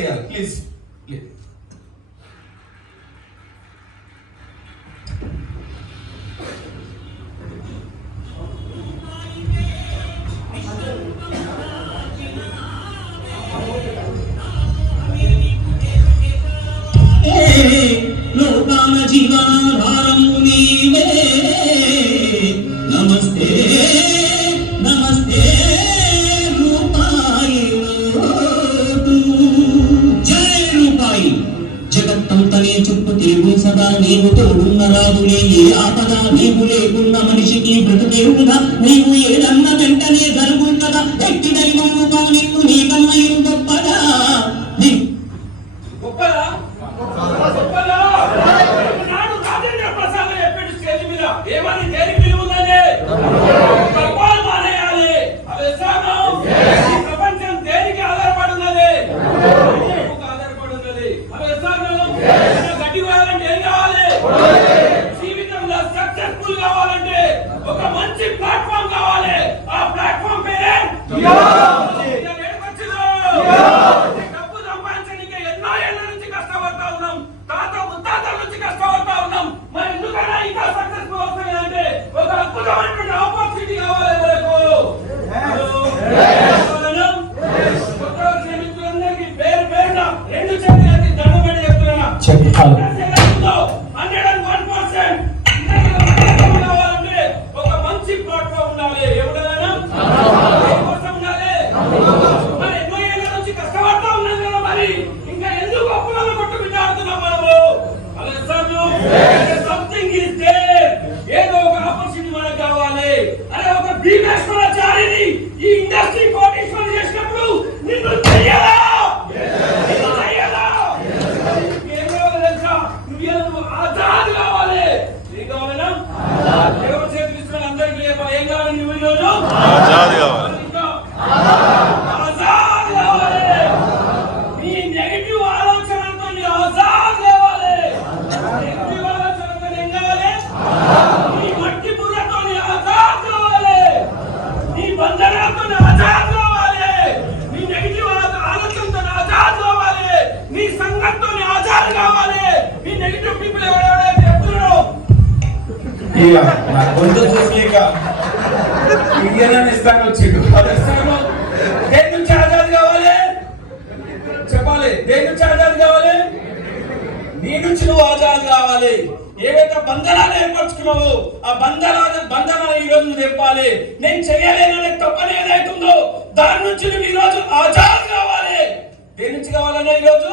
చేయాలి ప్లీజ్. లోకాల జీవనాధారము నీవే. నమస్తే నమస్తే రూపాయి. జై రూపాయి. జగత్తంతనే చుట్టూ తిరుగు సదా నీవు తోడున్న రాదులే ఏ ఆపద. నీవు లేకున్న మనిషికి బ్రతుకే వృధా. నీవు ఏదన్న వెంటనే జరుగు కదా. వ్యక్తి దైవము నిన్ను నీకన్నయం గొప్పదా. ఏమని దేనికి విలువ ఉన్నది? తత్వాలు మానేయాలి. ప్రపంచం దేనికి ఆధారపడి ఉన్నది? ఆధారపడి ఉన్నది. గట్టి కావాలంటే ఏం కావాలి? జీవితంలో సక్సెస్ఫుల్ కావాలంటే ఒక మంచి ప్లాట్ఫామ్ కావాలి. ఆ ప్లాట్ఫామ్ పేరే డబ్బు సంపాదించడానికి ఎన్నో ఏళ్ల నుంచి కష్టపడతా ఉన్నాం. తాత ముత్తాతల నుంచి కష్టపడతా ఉన్నాం. మరి ఎందుకైనా ఇంకా సక్సెస్ఫుల్ అవుతుంది అంటే ఒక అద్భుతమైనటువంటి ఆపర్చునిటీ కావాలి మనకు. పేరు పేరున రెండు చేతులకి దండబడి చెప్తున్నా. 101% కావాలంటే ఒక మంచి ప్లాట్ఫామ్ ఉండాలి. ఎవరైనా కోసం ఉండాలి. మరి ఎన్నో ఏళ్ళ నుంచి కష్టపడతా ఉన్నాం కదా. మరి ఇంకా ఎందుకు అప్పులలో కొట్టుకుంటాడుతున్నాం మనము? Something is there. ఏదో ఒక ఆపర్చునిటీ మనకు కావాలి. అరే ఒక భీమేశ్వరాచార్యని ఈ ఇండస్ట్రీ కోటీశ్వరుడు చేసినప్పుడు నిన్ను చెయ్యలా? ఏం కావాలి తెలుసా? నువ్వు ఆజాద్ కావాలి. ఏం కావాలన్నా? ఎవరు చేతులు ఇస్తున్నారు అందరికీ ఏం కావాలి? నువ్వు ఈరోజు ఆజాద్ కావాలి. ఆజాద్ కావాలి. నీ నెగిటివ్ ఆలోచనలతో నీ ఆజాద్ కావాలి. నెగిటివ్ ఆలోచనలతో ఏం కావాలి? నీ మట్టి బుర్రతో నీ ఆజాద్ కావాలి. నీ బంధనాలతో ఆజాద్ కావాలి. నీ నెగిటివ్ ఆలోచనతో ఆజాద్ కావాలి. నీ సంగతితో ఆజాద్ కావాలి. నీ నెగిటివ్ పీపుల్ ఎవరెవరైతే చెప్తున్నారో కొంచెం చూసలేక ఇస్తాను వచ్చిండు. దేని నుంచి ఆజాద్ కావాలి చెప్పాలి. దేని నుంచి ఆజాద్ కావాలి? నీ నుంచి నువ్వు ఆజాద్ కావాలి. ఏవైతే బంధనాలు ఏర్పరచుకున్నావో ఆ బంధనాలు ఈ రోజు నువ్వు తెప్పాలి. నేను చేయలేననే తప్పని ఏదైతుందో దాని నుంచి నువ్వు ఈ రోజు ఆజాద్ కావాలి. దేని నుంచి కావాలన్నా ఈ రోజు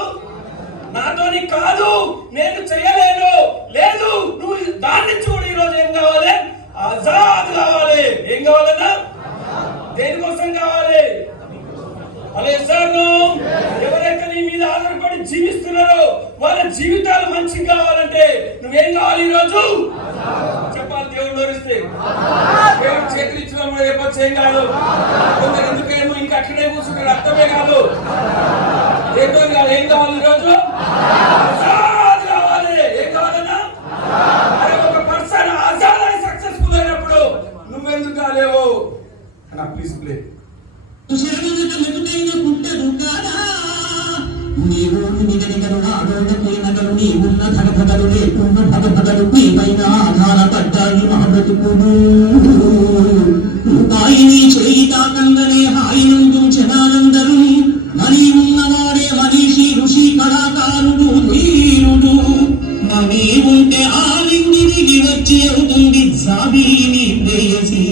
నాతోని కాదు, నేను చేయలేను లేదు, నువ్వు దాని నుంచి కూడా ఈ రోజు ఏం కావాలి? ఆజాద్ కావాలి. ఏం కావాలన్నా? దేనికోసం కావాలి? ఎవరైతే నీ మీద ఆధారపడి జీవిస్తున్నారో వాళ్ళ జీవితాలు మంచిగా కావాలంటే నువ్వేం కావాలి? ఈ రోజు చెప్పాలి. దేవుడు నోరిస్తే దేవుడు చేతులు ఇచ్చిన చెప్పచ్చు. ఏం కాదు. కొందరు ఎందుకేమో ఇంకా అక్కడే కూర్చుంటారు. అర్థమే కాదు. ఏంటో కాదు. ఏం కావాలి? ఈ రోజు ఆజాద్ కావాలి. ఏం కావాలన్నా? ఒక పర్సన్ ఆజాద్ అయి సక్సెస్ఫుల్ అయినప్పుడు నువ్వెందుకు కాలేవు అన్న? Please play. నీవున్న ధనపదలు లేకుండా భగభగలు పైన ఆధారపడ్డాయి మహబతుకుడు. రూపాయిని చేయి తాకందనే హాయినందు జనానందరు. మనీ ఉన్నవాడే మనీషి ఋషి కళాకారుడు వీరుడు. మనీ ఉంటే ఆలింది దిగి వచ్చి అవుతుంది సాబీని ప్రేయసి.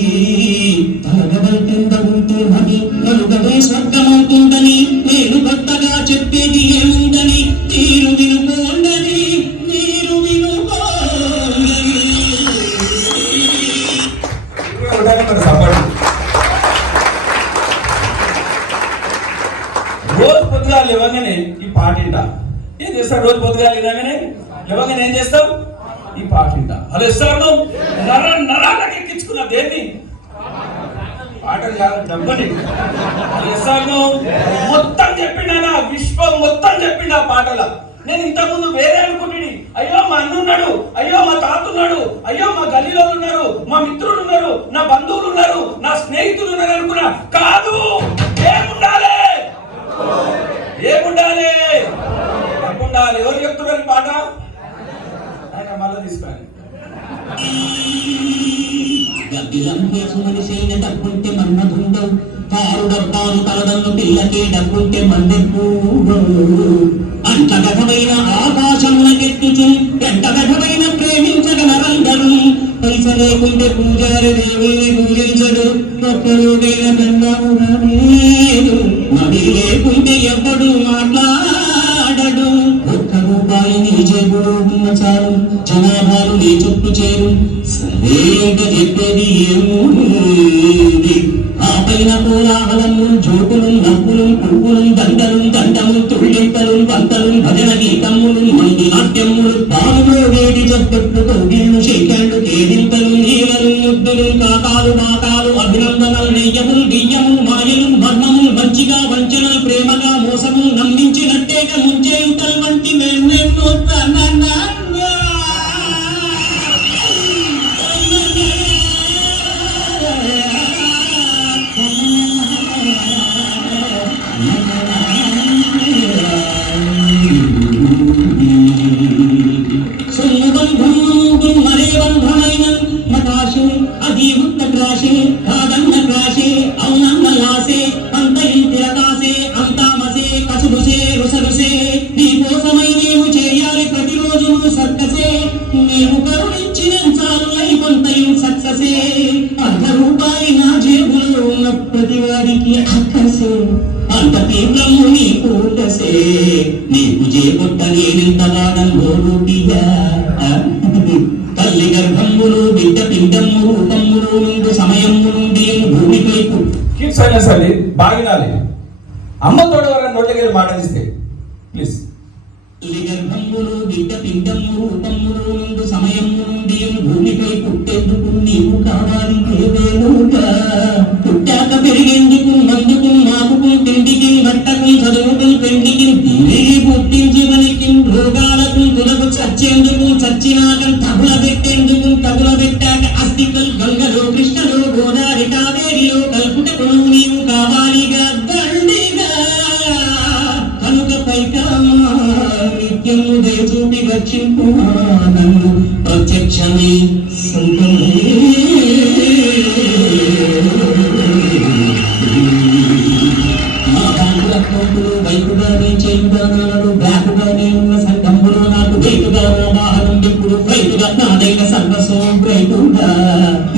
తలగబల్ కింద ఉంటే మది కలుగవే స్వర్గమవుతుందని నేను కొత్తగా చెప్పేది ఏముందని తీరు వినుకోండని మీరు వినుకోండి. రోజు పొద్దుగా లేవగానే ఈ పాట వింటా. ఏం చేస్తావు? రోజు పొద్దుగా లేవగానే ఏం చేస్తావు? ఈ పాట వింటా. అలా ఇస్తాను నరాలకు ఎక్కించుకున్నా. దేన్ని? పాటలు కాదు, డబ్బని. ఇస్తాను మొత్తం చెప్పిండా, విశ్వం మొత్తం చెప్పిండా పాటల. నేను ఇంతకుముందు వేరే అనుకుంటుని, అయ్యో మా అన్న ఉన్నాడు, అయ్యో మా తాత ఉన్నాడు, అయ్యో మా గల్లీలో ఉన్నారు, మా మిత్రులు ఉన్నారు, నా బంధువులు ఉన్నారు, నా స్నేహితులు ఉన్నారు అనుకున్నా. కాదు, ఏముండాలి? ఏముండాలి? డబ్బు ఉండాలి. ఎవరు చెప్తున్నారు ఈ పాట? ఆయన మళ్ళీ తీసుకోండి. మనిషైన డబ్బుంటే మన్నదుండవు, కారు డబ్బాలు తలదన్ను పిల్లకే డబ్బుంటే మందెప్పు. అంత గతమైన ఆకాశములకెత్తుచు ఎంత గతమైన ప్రేమించగలరందరూ. పైస లేకుంటే పూజారి దేవుణ్ణి పూజించడు, ఒక్కరోగైన గంగాము లేదు. మది లేకుంటే ఎవ్వడు మాట్లాడడు. ఒక్క రూపాయి నీ జేబులో ఉన్న చాలు, జనాభాలు నీ చుట్టూ చేరు. సరే ఇంకా చెప్పేది ఏమోది. ఆ పైన కోలాహలము, జోకులు, నవ్వులు, పువ్వులు, దండలు, దండము, తుళ్ళింతలు, పంతలు, భజన గీతములు, మంది నాట్యములు, పాములో వేడి చప్పట్లు, కౌగిళ్ళు, శైకాళ్ళు, కేరింతలు, నీలలు, ముద్దులు, కాకాలు, బాకాలు, అభినందనలు, నెయ్యములు, బియ్యములు, మాయలు, మర్మములు, మంచిగా వంచనలు, ప్రేమగా మోసము, నమ్మించినట్టేక ముంచేయుటలు వంటి మెన్నెన్నో అది ఉత్త క్రాశే కాదన్న క్రాశే అవునన్న లాసే అంత ఇంటి రకాసే అంతామసే కసుడుసే రుసరుసే. నీ కోసమై నీవు చేయాలి ప్రతిరోజు సర్కసే. నీవు కరుణించిన చాలు అయిపోతాయి సక్ససే. ₹1 నా జేబులో ఉన్న ప్రతివాడికి అక్కసే. అంత తీవ్రము నీ కూటసే. నీకు జేబుట్ట నేనింత వాడంలో రూపియా. తల్లి గర్భములు బిడ్డ పిండము రూపములు నుండి సమయము నుండి భూమిపై సరే బాగినాలి. అమ్మ తోడవరని నోట్లకి మాట తీస్తే ప్లీజ్. తల్లి గర్భములు బిడ్డ పిండము రూపములు నుండి సమయము నుండి భూమిపై పుట్టేందుకు నీవు కావాలి దేవేలుగా. పుట్టాక పెరిగేందుకు మందుకు మాపుకు తిండికి బట్టకు చదువుకు పెండికి తిరిగి పుట్టించి మనకి రోగాలకు తులకు చచ్చేందుకు చచ్చినాక తగుల పెట్టేందుకు తగుల పెట్టాక అస్థికలు గంగలో కృష్ణలో గోదావరి కావేరిలో కల్పుటకును నీవు కావాలిగా దండిగా. కనుక పైకా నిత్యము దయచూపి రక్షింపు నన్ను ప్రత్యక్షమే సంతమే. వైపుగానే చేయుగానాడు బ్యాకుగానే ఉన్న సంఘంలో నాకు బయటగా వాహనం ఎప్పుడు బయటగా నాదైన సర్వస్వం బ్రైటుగా.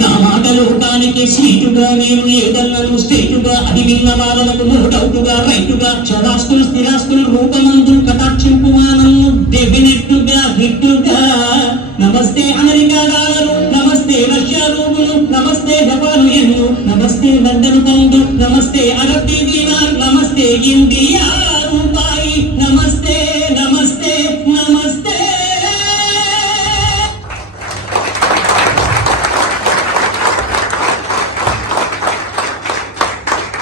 నా మాట లోకానికి సీటుగా నేను ఏదన్నాను స్టేటుగా. అది విన్న వాళ్ళకు నోటౌటుగా రైటుగా. క్షరాస్తులు స్థిరాస్తులు రూపమందు కటాక్షింపు నన్ను డెఫినెట్టుగా హిట్టుగా. నమస్తే అమెరికా డాలరు, నమస్తే రష్యా రూబులు, నమస్తే జపాను ఎన్ను, నమస్తే లండన్ పౌండ్, నమస్తే అరబ్ దీనార్, నమస్తే ఇండియా రూపాయి, నమస్తే నమస్తే నమస్తే.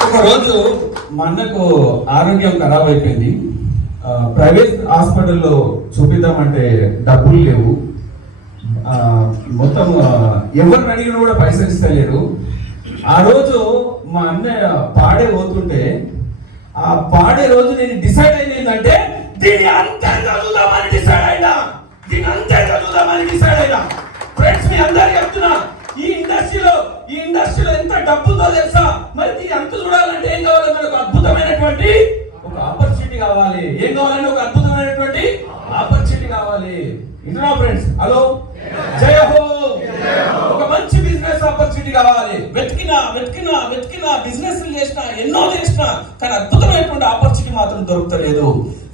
ఒకరోజు మా అన్నకు ఆరోగ్యం ఖరాబ్ అయిపోయింది. ప్రైవేట్ హాస్పిటల్లో చూపిద్దామంటే డబ్బులు లేవు. మొత్తం ఎవరిని అడిగినా కూడా పైసలు ఇస్తలేరు. ఆ రోజు మా అన్నయ్య పాడే పోతుంటే ఆ పాడే రోజు నేను డిసైడ్ అయింది ఏంటంటే దీన్ని అంతే చదువుదామని డిసైడ్ అయినా. దీన్ని అంతే చదువుదామని డిసైడ్ అయినా. ఫ్రెండ్స్ మీ అందరికి చెప్తున్నా, ఈ ఇండస్ట్రీలో ఎంత డబ్బు ఉందో తెలుసా? మరి ఈ అంత చూడాలంటే ఏం కావాలి? మనకు అద్భుతమైనటువంటి ఒక ఆపర్చునిటీ కావాలి. ఏం కావాలంటే ఒక అద్భుతమైనటువంటి ఆపర్చునిటీ కావాలి. ఇంటున్నా ఫ్రెండ్స్? హలో, జయ హో. ఒక మంచి బిజినెస్ ఆపర్చునిటీ కావాలి. వెతికినా బిజినెస్ చేసిన ఎన్నో చేసిన కానీ అద్భుతమైనటువంటి ఆపర్చునిటీ మాత్రం దొరుకుతలేదు.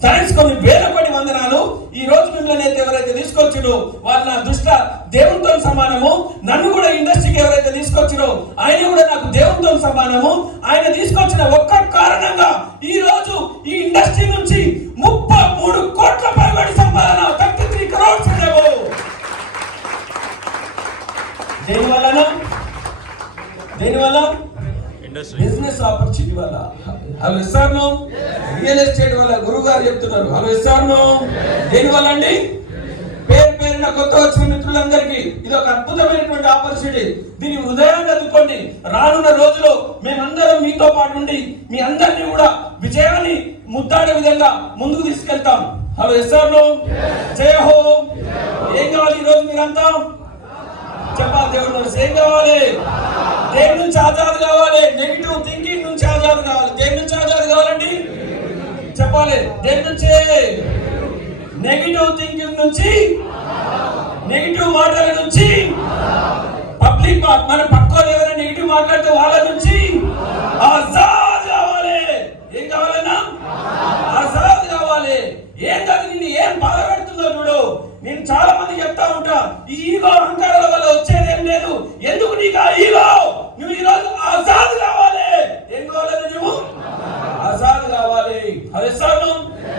థ్యాంక్స్, కొన్ని వేల కోటి వందనాలు. ఈ రోజు మిమ్మల్ని అయితే ఎవరైతే తీసుకొచ్చిరో వాళ్ళ నా దృష్ట్యా దేవునితో సమానము. నన్ను కూడా ఇండస్ట్రీకి ఎవరైతే తీసుకొచ్చిరో ఆయన కూడా నాకు దేవునితో సమానము. ఆయన తీసుకొచ్చిన ఒక్క కారణంగా ఈ రోజు ఈ ఇండస్ట్రీ నుంచి 33 కోట్ల పైబడి సంపాదన, 33 crores. దేనివల్ల? బిజినెస్ ఆపర్చునిటీ వల్ల. Hello SR no? Real estate వల్ల. గురువు గారు చెప్తున్నారు. Hello SR no? దేనివల్ల అండి? పేరున కొత్త వచ్చిన మిత్రులందరికీ ఇది ఒక అద్భుతమైనటువంటి ఆపర్చునిటీ. దీన్ని హృదయాన్ని అందుకోండి. రానున్న రోజులో మేమందరం మీతో పాటు ఉండి మీ అందరినీ కూడా విజయాన్ని ముద్దాడే విధంగా ముందుకు తీసుకెళ్తాం. హలో ఎస్ఆర్లు జయ హో. ఏం కావాలి ఈరోజు మీరంతా చెప్పాలి. దేవుడు నుంచి ఏం కావాలి? దేని నుంచి ఆజాద్ కావాలి? నెగిటివ్ థింకింగ్ నుంచి ఆజాద్ కావాలి. దేని నుంచి ఆజాద్ కావాలండి చెప్పాలి. దేని నుంచి? నెగిటివ్ థింకింగ్ నుంచి, నెగిటివ్ మాటల నుంచి, పబ్లిక్ మన పక్కన ఎవరైనా నెగిటివ్ మాట్లాడితే వాళ్ళ నుంచి ఆజాద్ కావాలి. ఏం కావాలన్నా? ఆజాద్ కావాలి. ఏం కాదు, నిన్ను ఏం బాధ పెడుతుందో చూడు. నేను చాలా మంది చెప్తా ఉంటా, ఈ ఈగో అహంకారాల వల్ల వచ్చేదేం లేదు. ఎందుకు నీకు ఆ ఈగో? నువ్వు ఈరోజు ఆజాద్ కావాలి. ఏం కావాలని? నువ్వు ఆజాద్ కావాలి. అదే సార్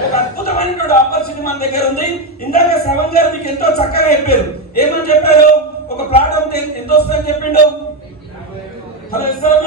ఒక అద్భుతమైనటువంటి ఆపర్చునిటీ మన దగ్గర ఉంది. ఇందాక శ్రవణ్ గారు మీకు ఎంతో చక్కగా చెప్పారు. ఏమని చెప్పారు? ఒక ప్లాట్ అమ్మితే ఎంత వస్తుందని చెప్పిండు. Hello sir